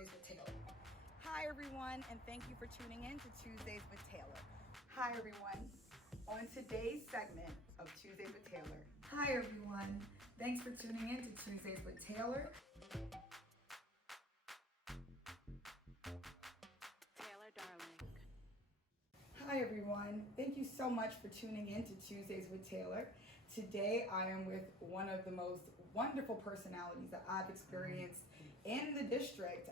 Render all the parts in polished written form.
Tuesdays with Taylor. Hi everyone, and thank you for tuning in to Tuesdays with Taylor. Hi everyone. On today's segment of Tuesdays with Taylor. Hi everyone. Thanks for tuning in to Tuesdays with Taylor. Taylor, darling. Hi everyone. Thank you so much for tuning in to Tuesdays with Taylor. Today I am with one of the most wonderful personalities that I've experienced in the district.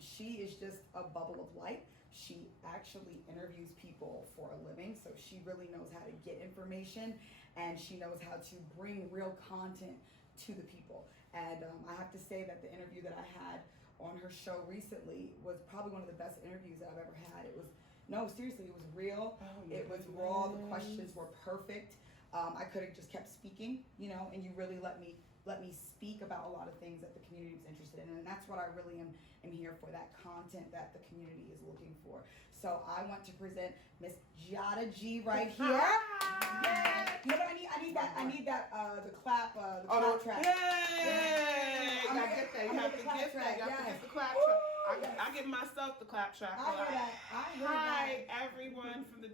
She is just a bubble of light. She actually interviews people for a living, so she really knows how to get information and she knows how to bring real content to the people. And I have to say that the interview that I had on her show recently was probably one of the best interviews that I've ever had. No, seriously, it was real. It was raw. The questions were perfect. I could have just kept speaking, and you really let me speak about a lot of things that the community was interested in. And that's what I really am here for, that content that the community is looking for. So I want to present Miss Jada G right here. Yeah. You know what I need? I need that the clap track. Yay! You gotta get that. You have to get that. You have to get the clap track. I give myself the clap track. Hi, everyone from the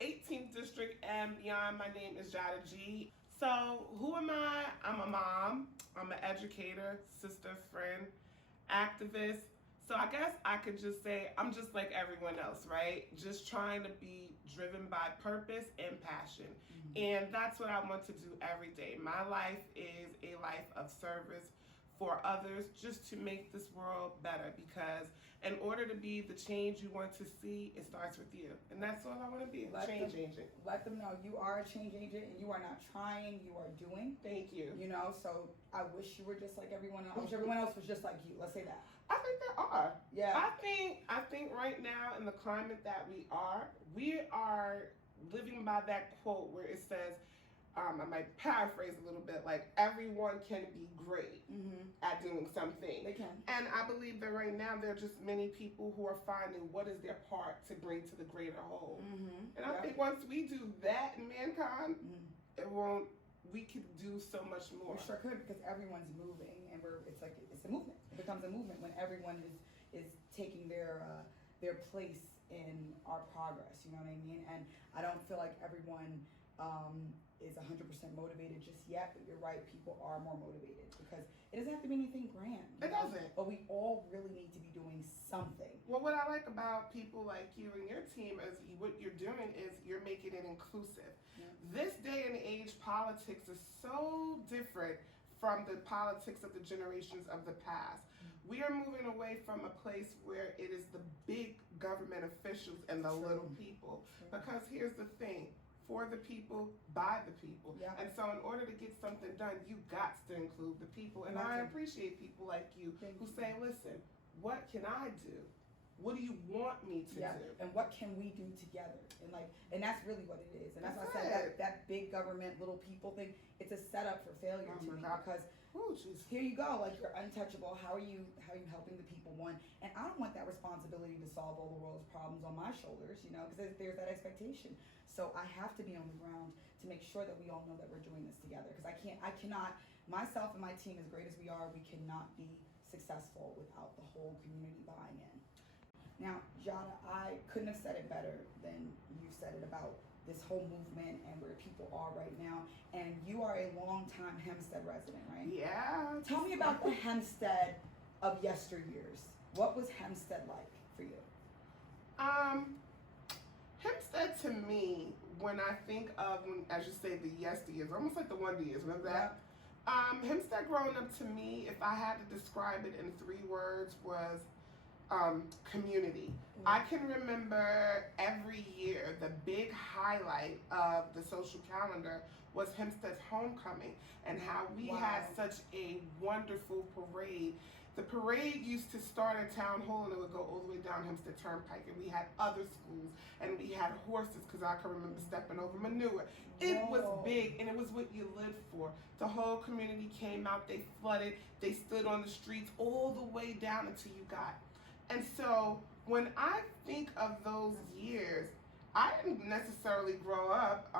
18th district and beyond. My name is Jada G. So who am I? I'm a mom. I'm an educator, sister, friend, activist. So I guess I could just say I'm just like everyone else, right? Just trying to be driven by purpose and passion. Mm-hmm. And that's what I want to do every day. My life is a life of service for others, just to make this world better, because in order to be the change you want to see, it starts with you. And that's all I want to be, a change agent. Let them know you are a change agent and you are not trying, you are doing. Thank you. So I wish you were just like everyone else. I wish everyone else was just like you. Let's say that. I think there are. Yeah. I think right now in the climate that we are living by that quote where it says, I might paraphrase a little bit, like everyone can be great at doing something. They can. And I believe that right now there are just many people who are finding what is their part to bring to the greater whole. And I think once we do that in mankind, we could do so much more. We sure could, because everyone's moving, and it's a movement. It becomes a movement when everyone is taking their place in our progress. You know what I mean? And I don't feel like everyone is 100% motivated just yet, but you're right, people are more motivated because it doesn't have to be anything grand. It doesn't. But we all really need to be doing something. Well, what I like about people like you and your team is what you're doing is you're making it inclusive. Yeah. This day and age, politics is so different from the politics of the generations of the past. We are moving away from a place where it is the big government officials and the little people. Because here's the thing, for the people, by the people. Yeah. And so in order to get something done, you got to include the people. And I appreciate people like you who say, listen, what can I do? What do you want me to do? And what can we do together? And that's really what it is. And that's why I said that big government, little people thing, it's a setup for failure to me. Because here you go, like you're untouchable. How are you helping the people? One, and I don't want that responsibility to solve all the world's problems on my shoulders, because there's that expectation. So I have to be on the ground to make sure that we all know that we're doing this together. Because I cannot, myself and my team, as great as we are, we cannot be successful without the whole community buying in. Now, Jada, I couldn't have said it better than you said it about this whole movement and where people are right now. And you are a longtime Hempstead resident, right? Yeah. Tell me about the Hempstead of yesteryears. What was Hempstead like for you? Hempstead to me, when I think of, as you say, the yesteryears, almost like the wonder years, remember that? Yeah. Hempstead growing up to me, if I had to describe it in 3 words, was community. I can remember every year the big highlight of the social calendar was Hempstead's homecoming and how we had such a wonderful parade. The parade used to start at Town Hall and it would go all the way down Hempstead Turnpike, and we had other schools and we had horses, because I can remember stepping over manure. It was big and it was what you lived for. The whole community came out, they flooded, they stood on the streets all the way down until you got. And so when I think of those years, I didn't necessarily grow up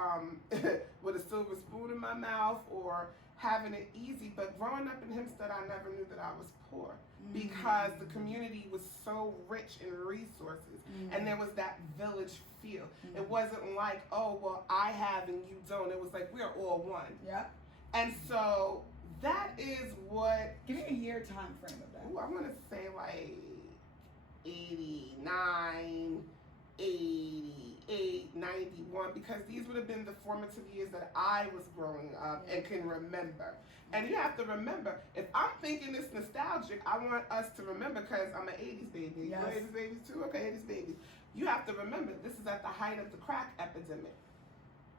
with a silver spoon in my mouth or having it easy, but growing up in Hempstead, I never knew that I was poor because the community was so rich in resources and there was that village feel. It wasn't like, oh, well, I have and you don't. It was like, we're all one. Yeah. And so that is what... Give me a year time frame of that. Ooh, I want to say like 89, 88, 91, because these would have been the formative years that I was growing up and can remember. And you have to remember, if I'm thinking it's nostalgic, I want us to remember, because I'm an 80s baby. Yes. You're 80s babies too? Okay, 80s babies. You have to remember, this is at the height of the crack epidemic.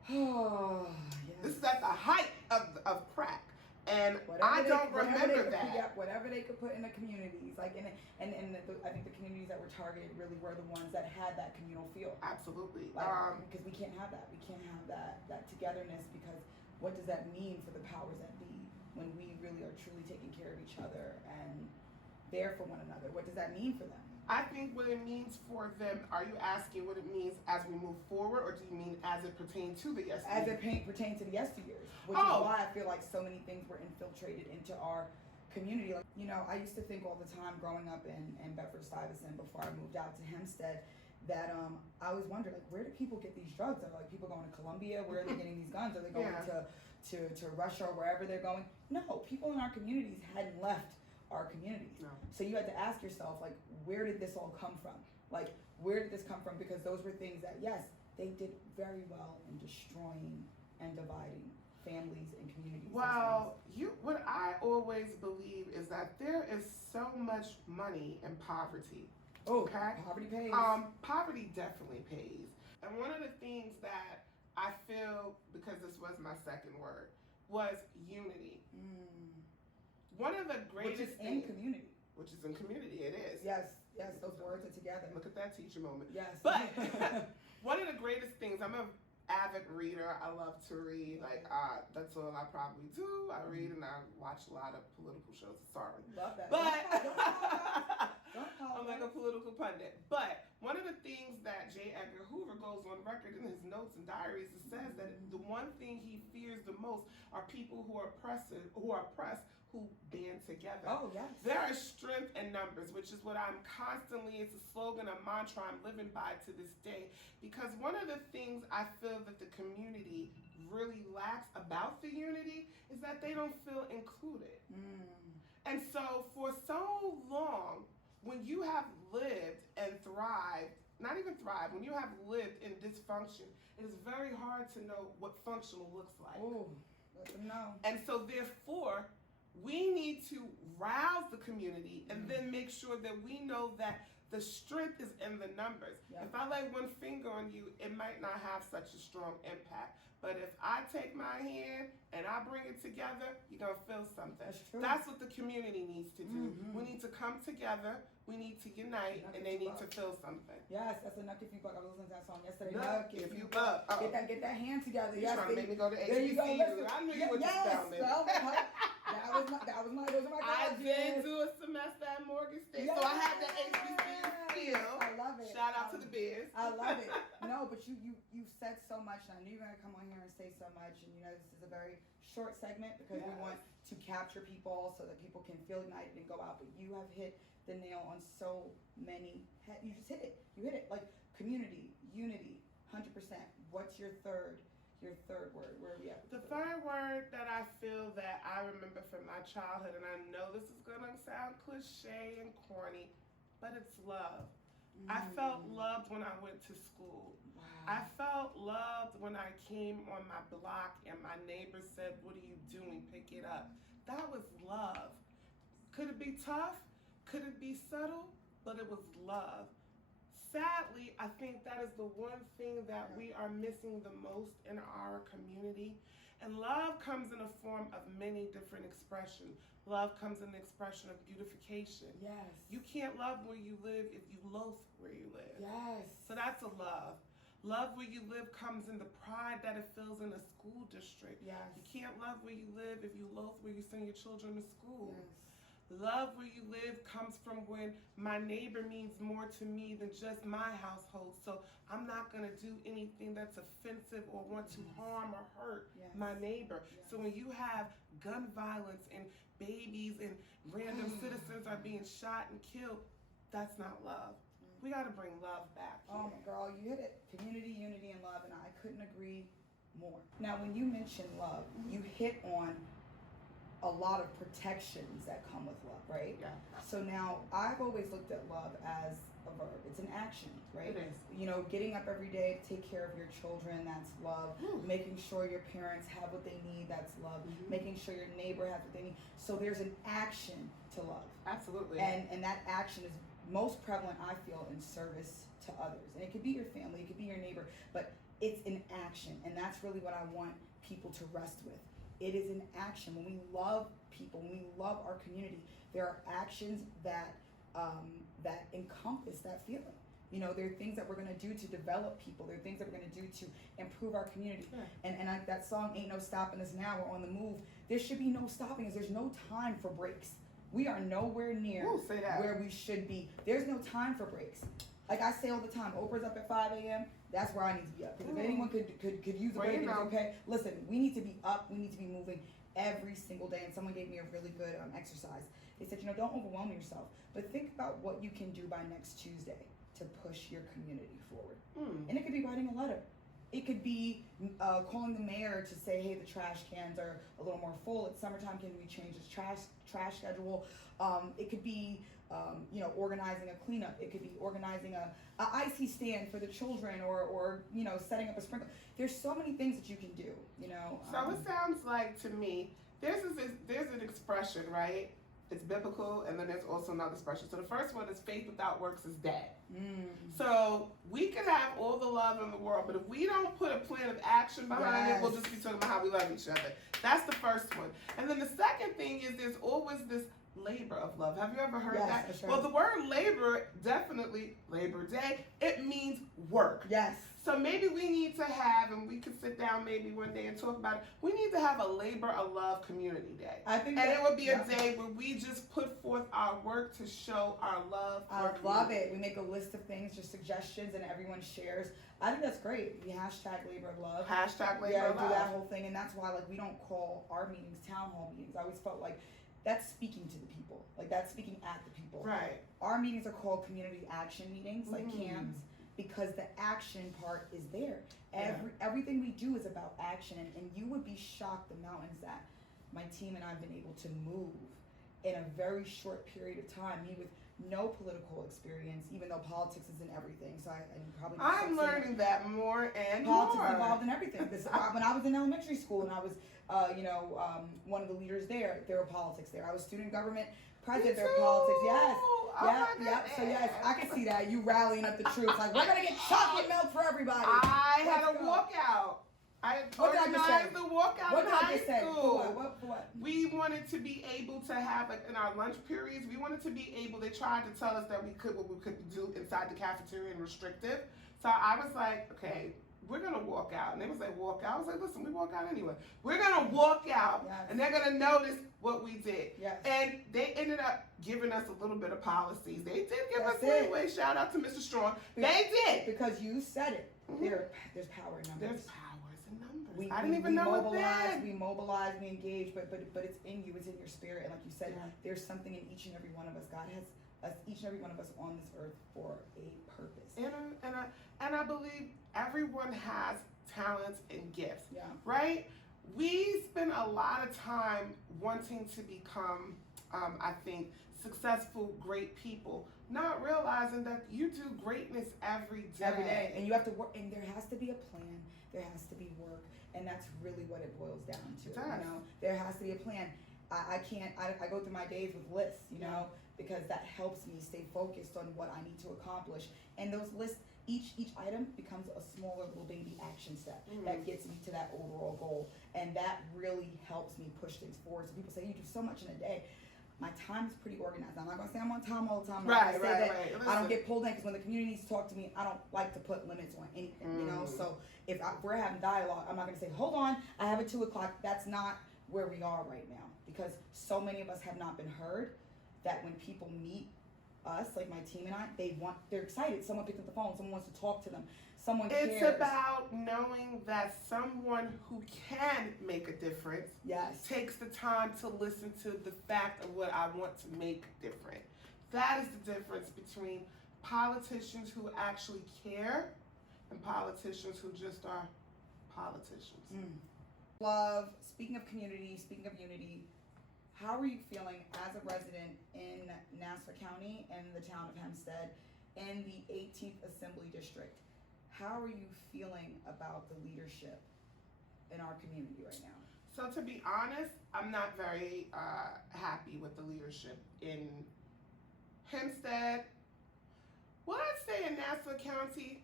Oh, yes. This is at the height of crack. And I don't remember that. Whatever they could put in the communities, like I think the communities that were targeted really were the ones that had that communal feel. Absolutely. Because we can't have that. We can't have that togetherness, because what does that mean for the powers that be when we really are truly taking care of each other and there for one another? What does that mean for them? I think what it means for them, are you asking what it means as we move forward, or do you mean as it pertains to the yesteryears? As it pertains to the yesteryears, which is why I feel like so many things were infiltrated into our community. Like, you know, I used to think all the time growing up in Bedford-Stuyvesant before I moved out to Hempstead that I was wondering, like, where do people get these drugs? Are like people going to Colombia? Where are they getting these guns? Are they going to Russia or wherever they're going? No, people in our communities hadn't left our communities. No. So you had to ask yourself, like, where did this all come from? Like, where did this come from? Because those were things that, yes, they did very well in destroying and dividing families and communities. Well, what I always believe is that there is so much money in poverty. Oh, okay? Poverty pays. Poverty definitely pays. And one of the things that I feel, because this was my second word, was unity. One of the greatest things. Which is in community. Which is in community, it is. Yes, those words are together. Look at that teacher moment. Yes. But one of the greatest things, I'm an avid reader. I love to read. Like, that's all I probably do. I read and I watch a lot of political shows. Sorry. Love that. But I'm like a political pundit. But one of the things that J. Edgar Hoover goes on record in his notes and diaries, it says that the one thing he fears the most are people who are oppressed, who band together. Oh, yes. There is strength in numbers, which is what I'm constantly, it's a slogan, a mantra I'm living by to this day. Because one of the things I feel that the community really lacks about the unity is that they don't feel included. And so for so long, when you have lived and thrived, not even thrived, when you have lived in dysfunction, it is very hard to know what functional looks like. Oh, let them know. And so therefore, we need to rouse the community and then make sure that we know that the strength is in the numbers. If I lay one finger on you, it might not have such a strong impact. But if I take my hand and I bring it together, you're going to feel something. That's true. That's what the community needs to do. We need to come together. We need to unite, and they need to feel something. Yes, that's a Nuck If You Buck. I was listening to that song yesterday. Nuck If You Buck. Get that hand together. You're trying to make me go to HBCU. There you go. I knew you were just down there. Those are my colleges. I did do a semester at Morgan State, so I had the HBCU feel. I love it. Shout out to the Bears. I love it. No, but you said so much, and I knew you were going to come on here and say so much. And, you know, this is a very short segment because we want to capture people so that people can feel united and go out. But you have hit the nail on so many. You just hit it. You hit it. Like community, unity, 100%. What's your third word? Where are we at? The third word that I feel that I remember from my childhood, and I know this is going to sound cliche and corny, but it's love. I felt loved when I went to school. Wow. I felt loved when I came on my block and my neighbor said, "What are you doing? Pick it up." That was love. Could it be tough? Could it be subtle? But it was love. Sadly, I think that is the one thing that we are missing the most in our community. And love comes in a form of many different expressions. Love comes in the expression of beautification. Yes. You can't love where you live if you loathe where you live. Yes. So that's a love. Love where you live comes in the pride that it feels in a school district. Yes. You can't love where you live if you loathe where you send your children to school. Yes. Love where you live comes from when my neighbor means more to me than just my household. So I'm not going to do anything that's offensive or want to harm or hurt my neighbor. So when you have gun violence and babies and random citizens are being shot and killed, that's not love. We got to bring love back here. Oh, girl, you hit it. Community, unity, and love, and I couldn't agree more. Now, when you mention love, you hit on a lot of protections that come with love, right? Yeah. So now, I've always looked at love as a verb. It's an action, right? It is. You know, getting up every day to take care of your children, that's love. Making sure your parents have what they need, that's love. Making sure your neighbor has what they need. So there's an action to love. Absolutely. And that action is most prevalent, I feel, in service to others. And it could be your family, it could be your neighbor, but it's an action. And that's really what I want people to rest with. It is an action. When we love people, when we love our community, there are actions that that encompass that feeling. You know, there are things that we're going to do to develop people. There are things that we're going to do to improve our community. Yeah. And that song, Ain't No Stopping Us Now, we're on the move. There should be no stopping us. There's no time for breaks. We are nowhere near where we should be. There's no time for breaks. Like I say all the time, Oprah's up at 5 a.m., that's where I need to be up. Because if anyone could use a break, it's okay. Listen, we need to be up, we need to be moving every single day. And someone gave me a really good exercise. They said, you know, don't overwhelm yourself, but think about what you can do by next Tuesday to push your community forward. And it could be writing a letter. It could be calling the mayor to say, hey, the trash cans are a little more full. It's summertime, can we change this trash schedule? It could be, you know, organizing a cleanup. It could be organizing a icy stand for the children, or you know, setting up a sprinkler. There's so many things that you can do, you know. So it sounds like to me, there's an expression, right? It's biblical, and then there's also another expression. So the first one is faith without works is dead. So we can have all the love in the world, but if we don't put a plan of action behind it, we'll just be talking about how we love each other. That's the first one. And then the second thing is there's always this labor of love. Have you ever heard that? Sure. Well, the word labor, definitely Labor Day, it means work. Yes. So maybe we need to have, and we could sit down maybe one day and talk about it, we need to have a labor of love community day. I think and it would be a day where we just put forth our work to show our love for our community. I love it. We make a list of things, just suggestions, and everyone shares. I think that's great. We hashtag labor of love. Hashtag labor of love. Do that whole thing. And that's why, like, we don't call our meetings town hall meetings. I always felt like that's speaking to the people. Like, that's speaking at the people. Right. Our meetings are called community action meetings, like CAMs, because the action part is there. Everything we do is about action, and you would be shocked the mountains that my team and I have been able to move in a very short period of time. Me with no political experience, even though politics isn't everything. So I'm learning that more and politics more. Involved in everything. When I was in elementary school and I was, one of the leaders there were politics there. I was student government president. There were politics. Yes. So yes, I can see that. You rallying up the troops. Like, we're going to get chocolate milk for everybody. I had a walkout. I organized the walkout in high school. What? We wanted to be able to have, like, in our lunch periods, we wanted to be able, they tried to tell us that what we could do inside the cafeteria and restrictive. So I was like, okay, we're going to walk out. And they was like, walk out? I was like, listen, we walk out anyway. We're going to walk out, and they're going to notice what we did. Yes. And they ended up giving us a little bit of policies. They did give us leeway. Shout out to Mr. Strong. They did. Because you said it. There's power in numbers. There's powers in numbers. I didn't even know what that. We mobilize, we engage, but it's in you, it's in your spirit. And like you said, there's something in each and every one of us. God has each and every one of us on this earth for a purpose. And I believe everyone has talents and gifts. Yeah. Right? We spend a lot of time wanting to become, I think, successful, great people, not realizing that you do greatness every day. Every day. And you have to work, and there has to be a plan, there has to be work, and that's really what it boils down to. You know, there has to be a plan. I go through my days with lists, you know, because that helps me stay focused on what I need to accomplish. And those lists, each item becomes a smaller little baby action step that gets me to that overall goal. And that really helps me push things forward. So people say, you do so much in a day. My time is pretty organized. I'm not going to say I'm on time all the time. Right. I don't get pulled in, because when the community needs to talk to me, I don't like to put limits on anything, you know? So if we're having dialogue, I'm not going to say, hold on, I have a 2 o'clock. That's not where we are right now, because so many of us have not been heard. that when people meet us, like my team and I, they're excited. Someone picks up the phone. Someone wants to talk to them. Someone cares. It's about knowing that someone who can make a difference takes the time to listen to the fact of what I want to make different. That is the difference between politicians who actually care and politicians who just are politicians. Love, speaking of community, speaking of unity, how are you feeling as a resident in Nassau County and the town of Hempstead in the 18th Assembly District? How are you feeling about the leadership in our community right now? So to be honest, I'm not very happy with the leadership in Hempstead. What I'd say in Nassau County,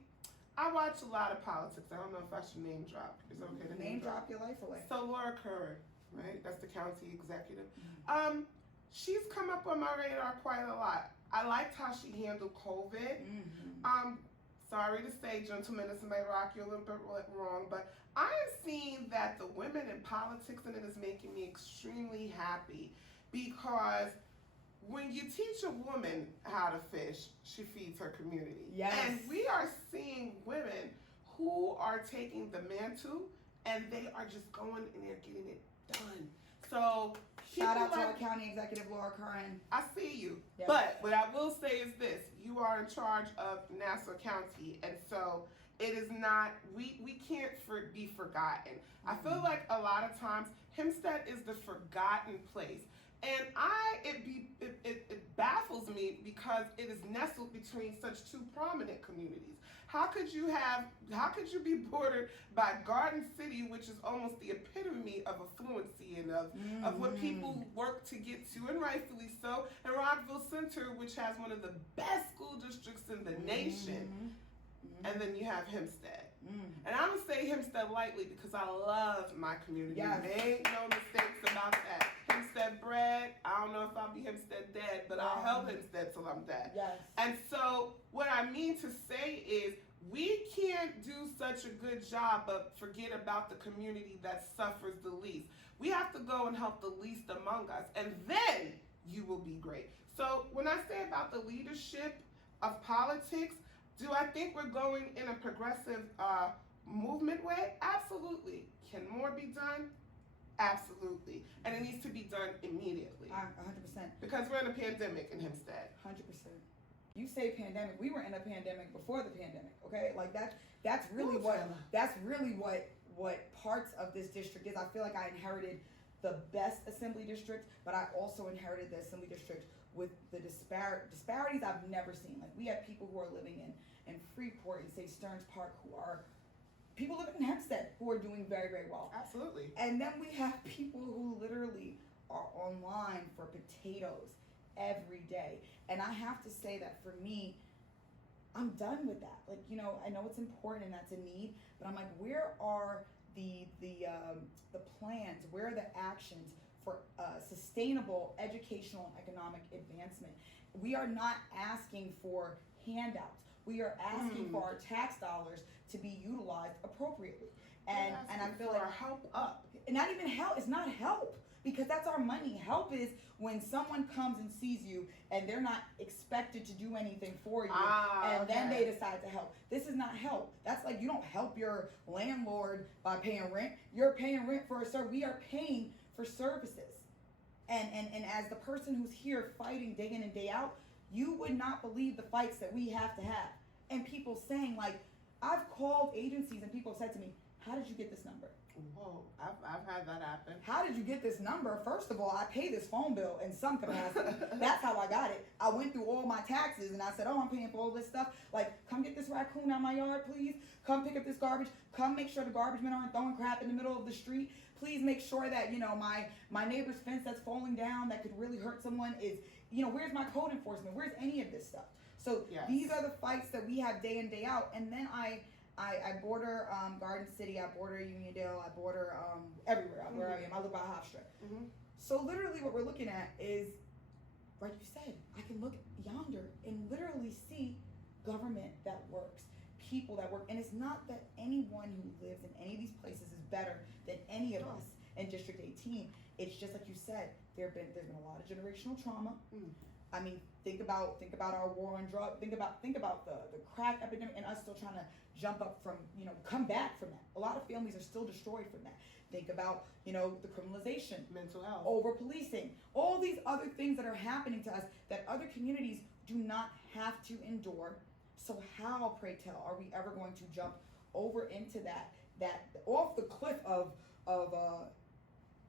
I watch a lot of politics. I don't know if I should name drop. Is it okay to name drop your life away? So Laura Curran, right? That's the county executive. She's come up on my radar quite a lot. I liked how she handled COVID. Sorry to say, gentlemen, this may rock you a little bit wrong, but I am seeing that the women in politics, and it is making me extremely happy, because when you teach a woman how to fish, she feeds her community. Yes. And we are seeing women who are taking the mantle and they are just going and they're getting it done. So shout out to our county executive, Laura Curran. I see you. Yes. But what I will say is this: you are in charge of Nassau County, and so it is not. We can't be forgotten. I feel like a lot of times Hempstead is the forgotten place. And it baffles me because it is nestled between such two prominent communities. How could you be bordered by Garden City, which is almost the epitome of affluency and of what people work to get to, and rightfully so, and Rockville Center, which has one of the best school districts in the nation, and then you have Hempstead. And I'm gonna say Hempstead lightly because I love my community. Yes. Make no mistakes about that. Hempstead bred. I don't know if I'll be Hempstead dead, but I'll help Hempstead till I'm dead. Yes. And so what I mean to say is we can't do such a good job but forget about the community that suffers the least. We have to go and help the least among us, and then you will be great. So when I say about the leadership of politics, do I think we're going in a progressive movement way? Absolutely. Can more be done? Absolutely. And it needs to be done immediately. 100%. Because we're in a pandemic in Hempstead. 100%. You say pandemic, we were in a pandemic before the pandemic, okay? Like that's really what parts of this district is. I feel like I inherited the best assembly district, but I also inherited the assembly district with the disparities I've never seen. Like we have people who are living in Freeport and say Stearns Park who are people living in Hempstead who are doing very, very well. Absolutely. And then we have people who literally are online for potatoes every day. And I have to say that for me, I'm done with that. Like, you know, I know it's important and that's a need, but I'm like, where are the plans? Where are the actions for sustainable educational and economic advancement? We are not asking for handouts. We are asking for our tax dollars to be utilized appropriately. And I feel like help up. Not even help. It's not help because that's our money. Help is when someone comes and sees you and they're not expected to do anything for you, and then they decide to help. This is not help. That's like you don't help your landlord by paying rent. You're paying rent for a service. We are paying for services. And as the person who's here fighting day in and day out, you would not believe the fights that we have to have. And people saying, like, I've called agencies and people have said to me, how did you get this number? Whoa, I've had that happen. How did you get this number? First of all, I pay this phone bill in some capacity. That's how I got it. I went through all my taxes and I said, oh, I'm paying for all this stuff. Like, come get this raccoon out my yard, please. Come pick up this garbage. Come make sure the garbage men aren't throwing crap in the middle of the street. Please make sure that, you know, my neighbor's fence that's falling down that could really hurt someone is, you know, where's my code enforcement? Where's any of this stuff? So these are the fights that we have day in, day out. And then I border Garden City, I border Uniondale, I border everywhere where I am. I live by Hofstra. So literally what we're looking at is, like you said, I can look yonder and literally see government that works, people that work. And it's not that anyone who lives in any of these places is better than any of us. in District 18, it's just like you said, there's been a lot of generational trauma. I mean, think about our war on drugs. Think about the crack epidemic and us still trying to jump up from, come back from that. A lot of families are still destroyed from that. Think about, the criminalization, mental health, over policing, all these other things that are happening to us that other communities do not have to endure. So how, pray tell, are we ever going to jump over into that off the cliff of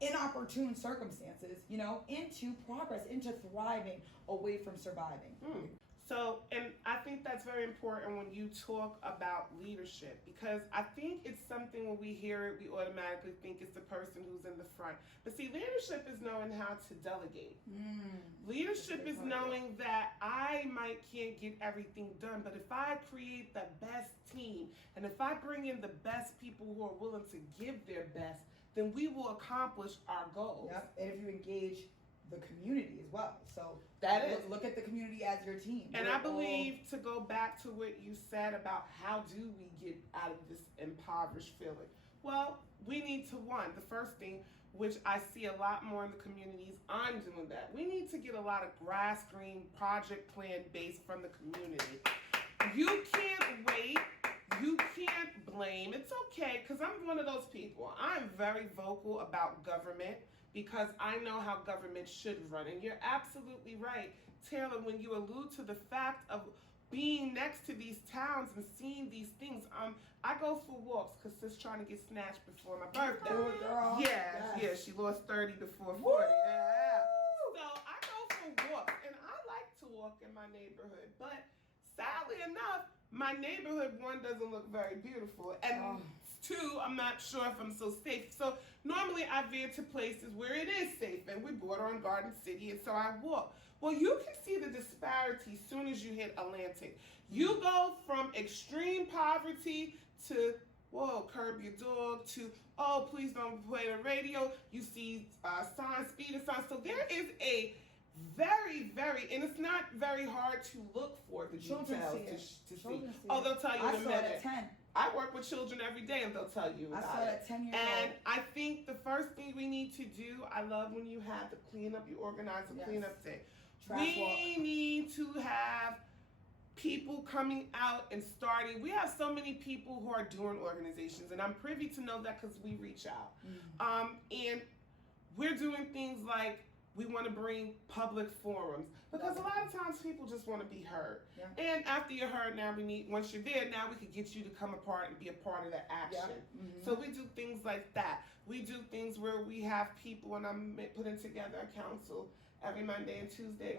inopportune circumstances, into progress, into thriving away from surviving? So, and I think that's very important when you talk about leadership, because I think it's something when we hear it, we automatically think it's the person who's in the front. But see, leadership is knowing how to delegate. Leadership is knowing that I can't get everything done, but if I create the best team, and if I bring in the best people who are willing to give their best, then we will accomplish our goals. Yep, and if you engage the community as well. So look at the community as your team. And I believe, to go back to what you said about how do we get out of this impoverished feeling, well, we need to, the first thing, which I see a lot more in the communities, I'm doing that. We need to get a lot of grass green project plan based from the community. You can't wait. You can't blame. It's okay, because I'm one of those people. I'm very vocal about government, because I know how government should run. And you're absolutely right, Taylor, when you allude to the fact of being next to these towns and seeing these things. I go for walks because sis trying to get snatched before my birthday. Girl. Yeah, she lost 30 before 40. Woo! Yeah. So I go for walks, and I like to walk in my neighborhood. But sadly enough, my neighborhood, one, doesn't look very beautiful, and two, I'm not sure if I'm so safe. So normally I veer to places where it is safe, and we border on Garden City, and so I walk. Well, you can see the disparity as soon as you hit Atlantic. You go from extreme poverty to, whoa, curb your dog, to, oh, please don't play the radio. You see signs, speed signs. So there is a very, very, and it's not very hard to look for the details to see. Oh, they'll tell you in a minute. I saw it at 10. I work with children every day, and they'll tell you about it. I saw it at 10 years old. And I think the first thing we need to do, I love when you have the cleanup, you organize a cleanup day. We need to have people coming out and starting. We have so many people who are doing organizations, and I'm privy to know that because we reach out. And we're doing things like, we want to bring public forums, because a lot of times people just want to be heard. And after you're heard, now once you're there, now we can get you to come apart and be a part of the action. So we do things like that. We do things where we have people, and I'm putting together a council every Monday and Tuesday,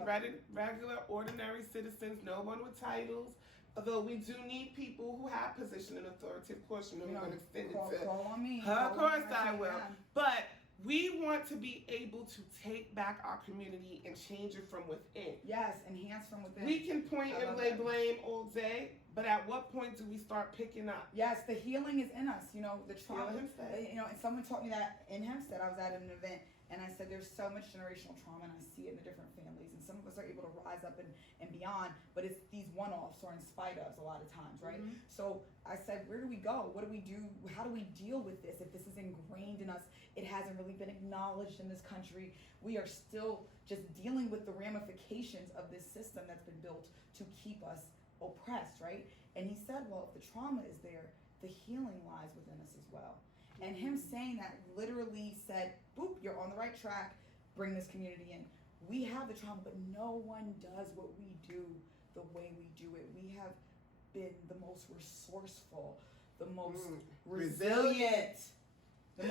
regular, ordinary citizens, no one with titles. Although we do need people who have position and authority. Of course, we're going to extend it to. Call on me. Of course I will. But we want to be able to take back our community and change it from within. Yes, enhance from within. We can point and lay blame all day, but at what point do we start picking up? Yes, the healing is in us. The trauma. And someone taught me that in Hempstead. I was at an event, and I said there's so much generational trauma, and I see it in the different families, and some of us are able to rise up and beyond, but it's these one-offs or in spite of a lot of times, right? So I said, where do we go? What do we do? How do we deal with this? If this is ingrained in us, it hasn't really been acknowledged in this country. We are still just dealing with the ramifications of this system that's been built to keep us oppressed, right? And he said, well, if the trauma is there, the healing lies within us as well. And him saying that literally said, boop, you're on the right track, bring this community in. We have the trauma, but no one does what we do the way we do it. We have been the most resourceful, the most resilient, the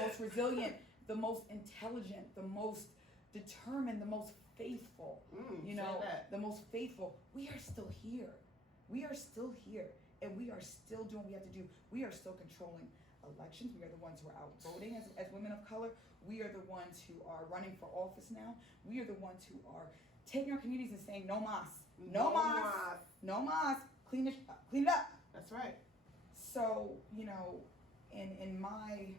most intelligent, the most determined, the most faithful, the most faithful. We are still here. We are still here, and we are still doing what we have to do. We are still controlling elections. We are the ones who are out voting as women of color. We are the ones who are running for office now. We are the ones who are taking our communities and saying, no mas, no mas, clean it up. That's right. So, in my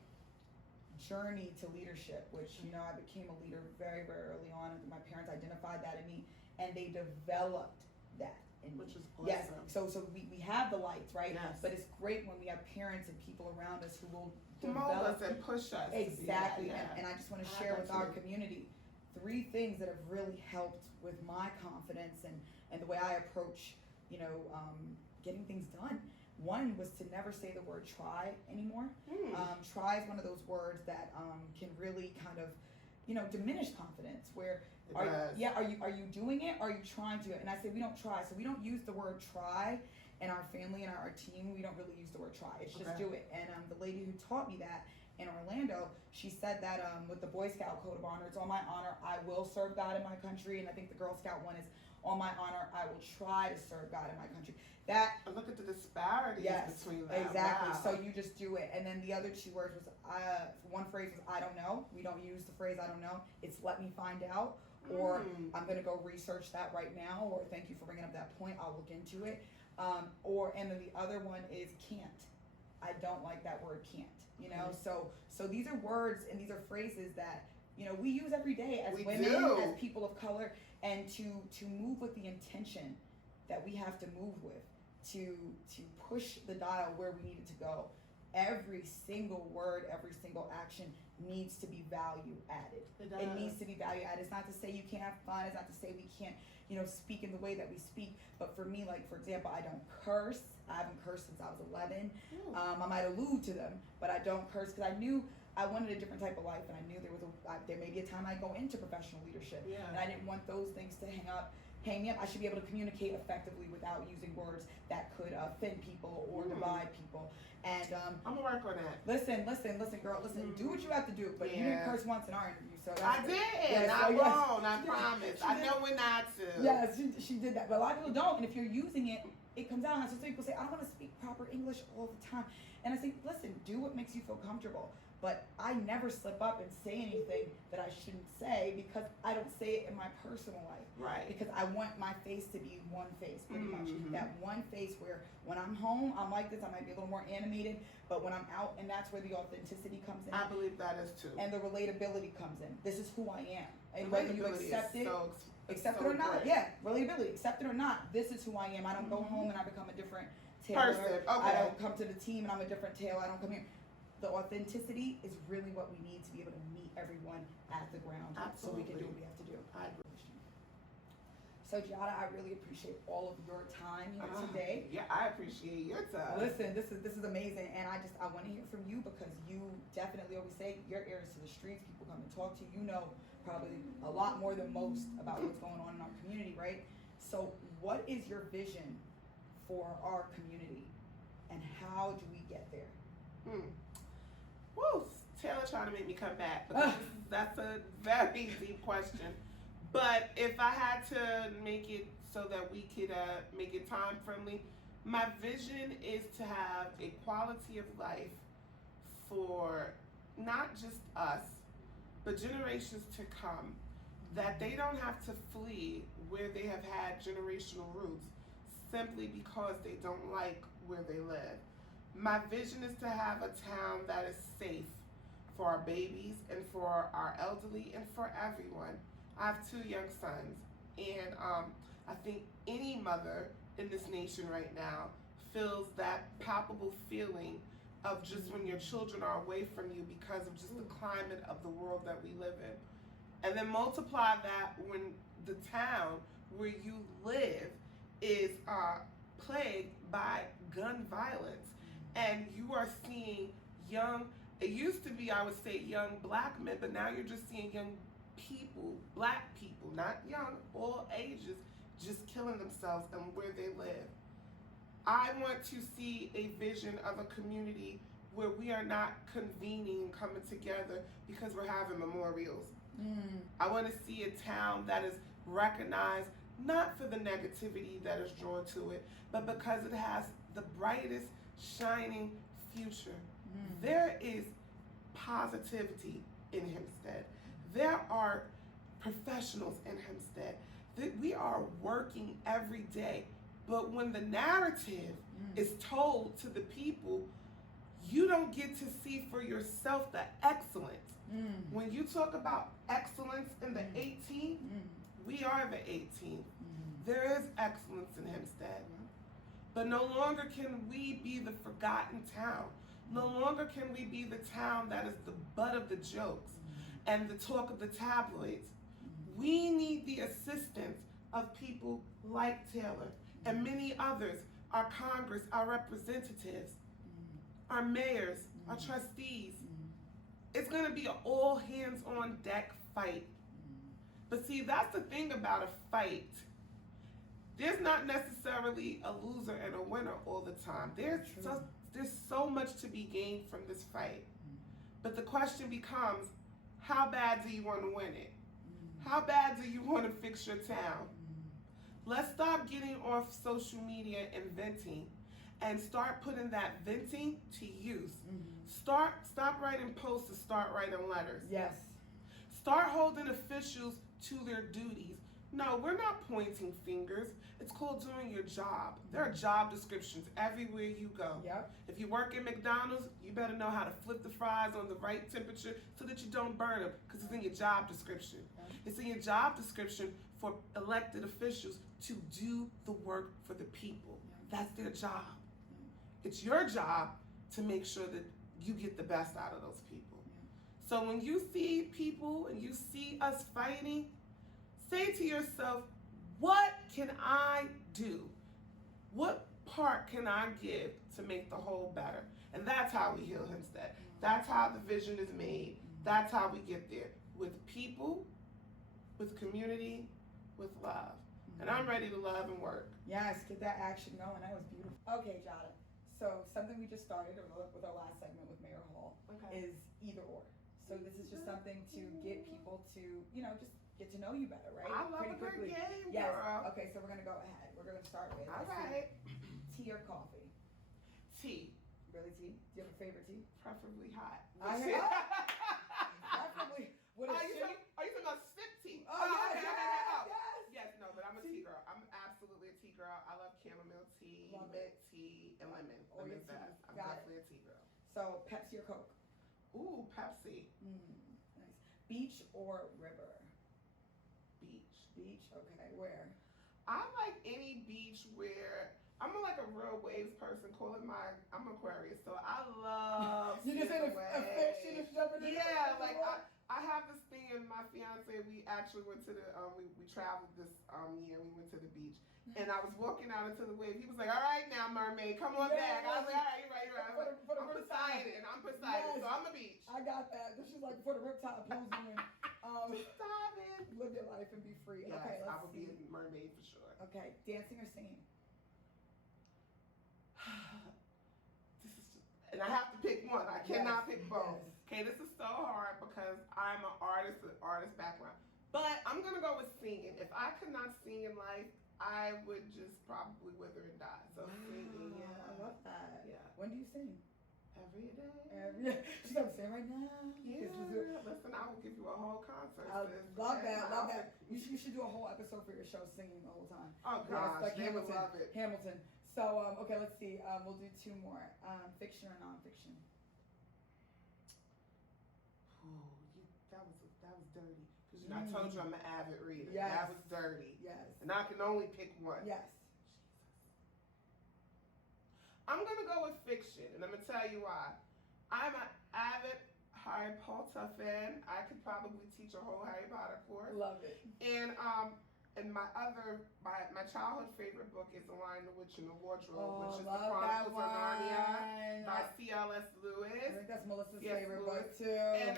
journey to leadership, which, I became a leader very, very early on. My parents identified that in me, and they developed that which is awesome. Yes, so we have the lights, right? Yes. But it's great when we have parents and people around us who will mold develop us and push us. exactly. Yeah. And I just want to share with our community 3 things that have really helped with my confidence and the way I approach, getting things done. One was to never say the word try anymore. Try is one of those words that can really kind of, diminish confidence. Where are you doing it? Or are you trying to? And I say we don't try, so we don't use the word try in our family and our team. We don't really use the word try. It's just do it. And the lady who taught me that in Orlando, she said that with the Boy Scout Code of Honor, it's on my honor, I will serve God in my country. And I think the Girl Scout one is on my honor, I will try to serve God in my country. That look at the disparities between that. Exactly. Wow. So you just do it. And then the other 2 words was one phrase was I don't know. We don't use the phrase I don't know. It's let me find out, or I'm gonna go research that right now, or thank you for bringing up that point. I'll look into it. And then the other one is can't. I don't like that word can't. So these are words and these are phrases that we use every day as women, as people of color, and to move with the intention that we have to move with, to push the dial where we need it to go. Every single word, every single action needs to be value added. It needs to be value added. It's not to say you can't have fun. It's not to say we can't, speak in the way that we speak. But for me, like, for example, I don't curse. I haven't cursed since I was 11. I might allude to them, but I don't curse because I knew I wanted a different type of life, and I knew there may be a time I go into professional leadership, and I didn't want those things to hang me up. I should be able to communicate effectively without using words that could offend people or divide people. And I'm gonna work on that. Listen, girl, do what you have to do. But you didn't curse once in our interview, so I did. Yes, I won't. I promise. I know when not to. Yes, she did that, but a lot of people don't. And if you're using it, it comes out. And so people say, I don't want to speak proper English all the time. And I say, listen, do what makes you feel comfortable. But I never slip up and say anything that I shouldn't say because I don't say it in my personal life. Right. Because I want my face to be one face, pretty much. That one face where when I'm home, I'm like this. I might be a little more animated, but when I'm out, and that's where the authenticity comes in. I believe that is too. And the relatability comes in. This is who I am. And whether you accept it, accept it or not. Great. Yeah, relatability. Accept it or not, this is who I am. I don't go home and I become a different tailor. Person. Okay. I don't come to the team and I'm a different tailor. I don't come here. The authenticity is really what we need to be able to meet everyone at the ground. Absolutely. So we can do what we have to do. I agree. So Jada, I really appreciate all of your time here today. Yeah, I appreciate your time. Listen, this is amazing, and I want to hear from you because you definitely always say your ear is to the streets. People come and talk to you. You know probably a lot more than most about what's going on in our community, right? So what is your vision for our community, and how do we get there? Woo, Taylor trying to make me come back, because that's a very deep question. But if I had to make it so that we could make it time friendly, my vision is to have a quality of life for not just us, but generations to come, that they don't have to flee where they have had generational roots simply because they don't like where they live. My vision is to have a town that is safe for our babies and for our elderly and for everyone. I have 2 young sons, and I think any mother in this nation right now feels that palpable feeling of just when your children are away from you because of just the climate of the world that we live in. And then multiply that when the town where you live is plagued by gun violence. And you are seeing it used to be, I would say, young black men, but now you're just seeing young people, black people, not young, all ages, just killing themselves and where they live. I want to see a vision of a community where we are not convening and coming together because we're having memorials. I want to see a town that is recognized not for the negativity that is drawn to it, but because it has the brightest, shining future. There is positivity in Hempstead. There are professionals in Hempstead. We are working every day. But when the narrative is told to the people, you don't get to see for yourself the excellence. When you talk about excellence in the 18, we are the 18. There is excellence in Hempstead. But no longer can we be the forgotten town. No longer can we be the town that is the butt of the jokes and the talk of the tabloids. We need the assistance of people like Taylor and many others, our Congress, our representatives, our mayors, our trustees. It's gonna be an all hands on deck fight. But see, that's the thing about a fight. There's not necessarily a loser and a winner all the time. There's so much to be gained from this fight. But the question becomes, how bad do you want to win it? How bad do you want to fix your town? Let's stop getting off social media and venting and start putting that venting to use. Stop writing posts and start writing letters. Yes. Start holding officials to their duties. No, we're not pointing fingers. It's called doing your job. There are job descriptions everywhere you go. Yep. If you work at McDonald's, you better know how to flip the fries on the right temperature so that you don't burn them, because it's in your job description. It's in your job description for elected officials to do the work for the people. That's their job. It's your job to make sure that you get the best out of those people. So when you see people and you see us fighting, say to yourself, what can I do? What part can I give to make the whole better? And that's how we heal Hempstead. That's how the vision is made. That's how we get there. With people, with community, with love. And I'm ready to love and work. Yes, get that action going. That was beautiful. Okay, Jada. So something we just started with our last segment with Mayor Hall is either or. So this is just something to get people to, just get to know you better, right? I love a good game, girl. Okay, so we're going to go ahead. We're going to start with tea or coffee? Tea. Really tea? Do you have a favorite tea? Preferably hot. Preferably. Are you talking about sip tea? Yes, no, but I'm a tea girl. I'm absolutely a tea girl. I love chamomile tea, mint tea, and lemon. Lemon's best. I'm definitely a tea girl. So Pepsi or Coke? Ooh, Pepsi. Nice. Beach or river? Beach. Beach, okay. Where? I like any beach where I'm like a real waves person. I'm Aquarius, so I love. You just said affectionately jumping in. Yeah, like I have this thing, and my fiance, we actually went to the we traveled this year. We went to the beach, and I was walking out into the wave. He was like, "All right, now, mermaid, come on back." I was like, "All right, you're right." I'm Poseidon. Yes. So I'm a beach. I got that. This is like before the riptide pulls you in. Stop it. Live your life and be free. Yes, okay, I will be a mermaid for sure. Okay, dancing or singing? And I have to pick one. I cannot pick both. Yes. Okay, this is so hard because I'm an artist with artist background. But I'm gonna go with singing. If I could not sing in life, I would just probably wither and die. So singing, yeah. I love that. Yeah. When do you sing? Every day. She's like, sing right now. Yeah. Listen, I will give you a whole concert. I love that. You should do a whole episode for your show singing the whole time. Oh gosh, like they would love it. Hamilton. So, okay, let's see. We'll do two more. Fiction or nonfiction? Ooh, that was dirty. Because I told you I'm an avid reader. Yes. That was dirty. Yes. And I can only pick one. Yes. I'm gonna go with fiction, and I'm gonna tell you why. I'm an avid Harry Potter fan. I could probably teach a whole Harry Potter course. Love it. And my childhood favorite book is The Lion, the Witch, and the Wardrobe, which is The Chronicles of Narnia by C.L.S. Lewis. I think that's Melissa's favorite book too. And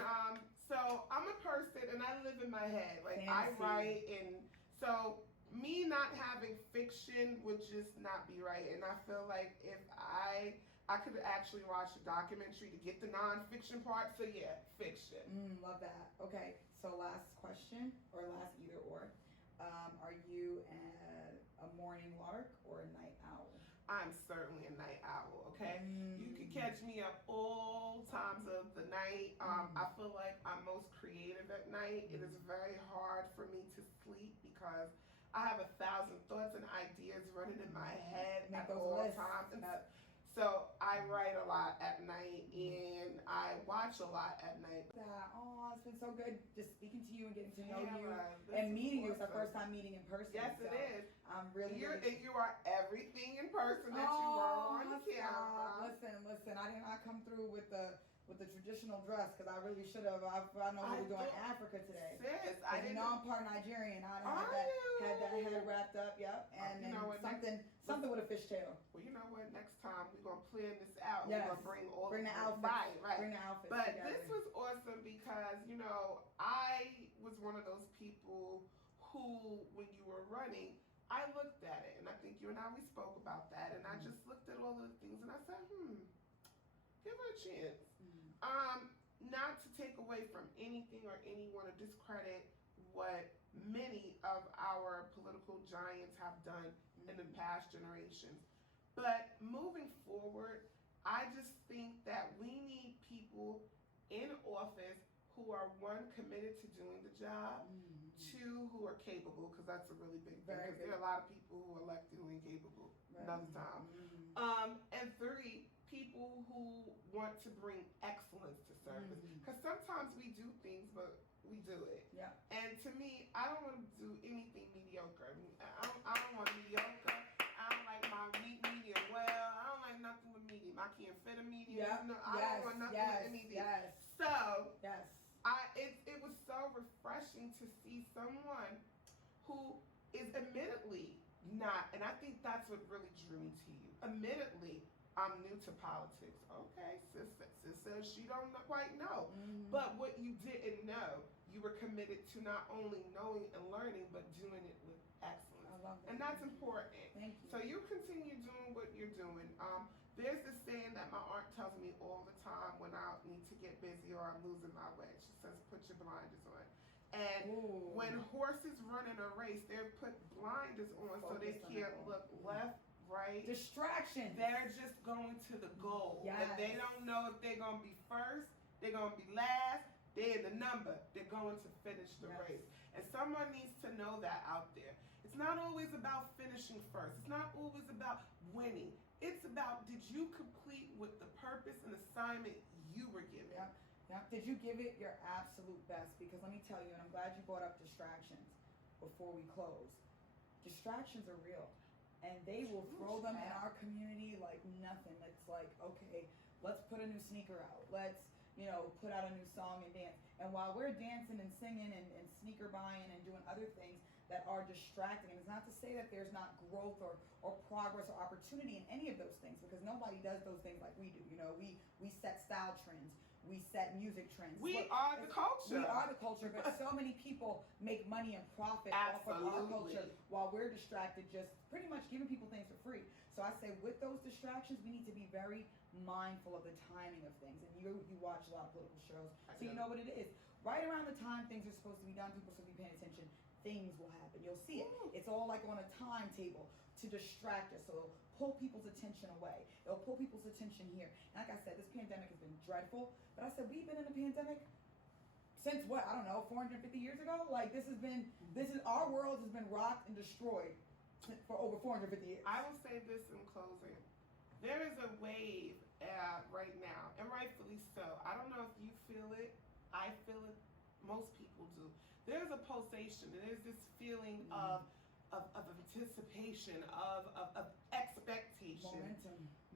so I'm a person, and I live in my head. Like I write, and so me not having fiction would just not be right. And I feel like if I could actually watch a documentary to get the nonfiction part. So yeah, fiction. Love that. Okay, so last question, or last either or. Are you a morning lark or a night owl? I'm certainly a night owl, okay? You can catch me at all times of the night. I feel like I'm most creative at night. It is very hard for me to sleep because I have 1,000 thoughts and ideas running in my head at all times. So I write a lot at night and I watch a lot at night. Oh, it's been so good just speaking to you and getting to know you This and meeting you. It's awesome. our first time meeting in person. Yes, so it is. I'm really, You are everything in person that you were on camera. Listen. I did not come through with the traditional dress because I really should have. I know we were doing Africa today. Sis, I didn't know I'm part Nigerian. I had that head wrapped up. Yep, and then something with a fishtail. Well, you know what? Next time we're gonna plan this out. Yes. We're gonna bring the outfits. Right. Bring the outfits. But together. this was awesome because I was one of those people who, when you were running, I looked at it, and I think you and I we spoke about that, and I just looked at all the things, and I said, give her a chance. Not to take away from anything or anyone or discredit what many of our political giants have done in the past generations. But moving forward, I just think that we need people in office who are, one, committed to doing the job, two, who are capable, because that's a really big thing. Because there are a lot of people who are elected who ain't capable another time. And three, people who want to bring excellence to service. Because sometimes we do things, but we do it. Yeah. And to me, I don't want to do anything mediocre. I don't want mediocre. I don't like my medium well. I don't like nothing with medium. I can't fit a medium. Yeah. I don't want nothing with anything. Yes. So yes. It was so refreshing to see someone who is admittedly not, and I think that's what really drew me to you. Admittedly, I'm new to politics. Okay, sis says she don't quite know. But what you didn't know, you were committed to not only knowing and learning, but doing it with excellence. I love that. And that's important. Thank you. So you continue doing what you're doing. There's this saying that my aunt tells me all the time when I need to get busy or I'm losing my way. She says, put your blinders on. And when horses run in a race, they're put blinders on so they can't look left, right. Distraction. They're just going to the goal. Yes. And they don't know if they're going to be first, they're going to be last, they're in the number. They're going to finish the race. And someone needs to know that out there. It's not always about finishing first. It's not always about winning. It's about, did you complete with the purpose and assignment you were given? Yeah. Did you give it your absolute best? Because let me tell you, and I'm glad you brought up distractions before we close. Distractions are real. And they will throw them in our community like nothing. It's like, okay, let's put a new sneaker out. Let's, put out a new song and dance. And while we're dancing and singing and sneaker buying and doing other things that are distracting, and it's not to say that there's not growth or progress or opportunity in any of those things, because nobody does those things like we do. We set style trends. We set music trends. We are the culture. We are the culture, but so many people make money and profit off of our culture while we're distracted, just pretty much giving people things for free. So I say with those distractions, we need to be very mindful of the timing of things. And you watch a lot of political shows, so you know what it is. Right around the time things are supposed to be done, people are supposed to be paying attention, things will happen. You'll see it. It's all like on a timetable to distract us. So it'll pull people's attention away. It'll pull people's attention here. And like I said, this pandemic has been dreadful. But I said, we've been in a pandemic since what? I don't know, 450 years ago? Like our world has been rocked and destroyed for over 450 years. I will say this in closing. There is a wave right now, and rightfully so. I don't know if you feel it. I feel it. Most people do. There's a pulsation, and there's this feeling of anticipation, of expectation.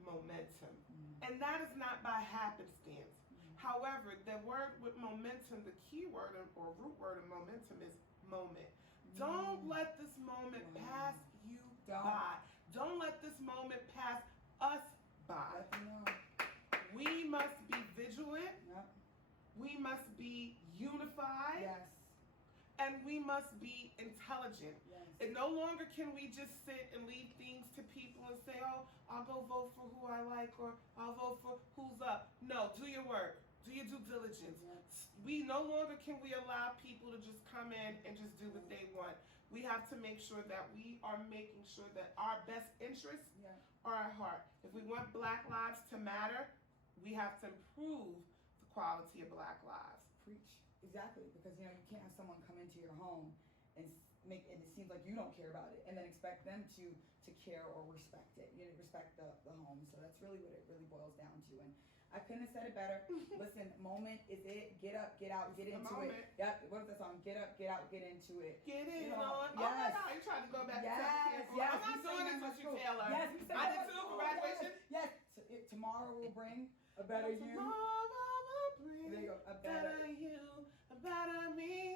Momentum. And that is not by happenstance. However, the word with momentum, the key word or root word of momentum is moment. Don't let this moment pass you by. Don't let this moment pass us by. We must be vigilant. We must be unified. Yes. And we must be intelligent. Yes. And no longer can we just sit and leave things to people and say, oh, I'll go vote for who I like, or I'll vote for who's up. No, do your work. Do your due diligence. Yes. We no longer can we allow people to just come in and just do what they want. We have to make sure that we are making sure that our best interests are at heart. If we want Black lives to matter, we have to improve the quality of Black lives. Preach. Exactly, because you can't have someone come into your home and it seems like you don't care about it, and then expect them to to care or respect it. You know, respect the home. So that's really what it really boils down to. And I couldn't have said it better. Listen, moment is it. Get up, get out, get into it. Yep. What's that song? Get up, get out, get into it. Get in you know, on. Yes. Oh my God, you trying to go back to camp. Yes. I'm not doing this with you, Taylor. Yes, we said I did too for graduation. Yes. Tomorrow will bring a better you. Tomorrow will bring there you go. a better you, a better me.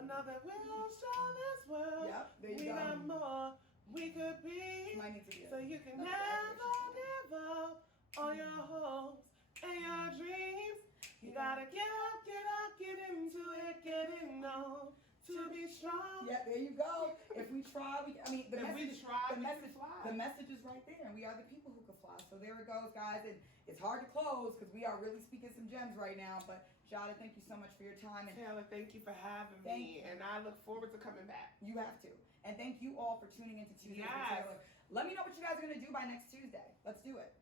Another will show this world. Yep. There you we go. got more we could be. So you can never give up on your hopes and your dreams. You gotta get up, get into it, get in on to be strong. Yeah, there you go. If we try, the message is right there, and we are the people who can fly. So there it goes, guys. And it's hard to close because we are really speaking some gems right now. But Jada, thank you so much for your time. And Taylor, thank you for having me, and I look forward to coming back. You have to. And thank you all for tuning into Tuesdays with Taylor. Let me know what you guys are gonna do by next Tuesday. Let's do it.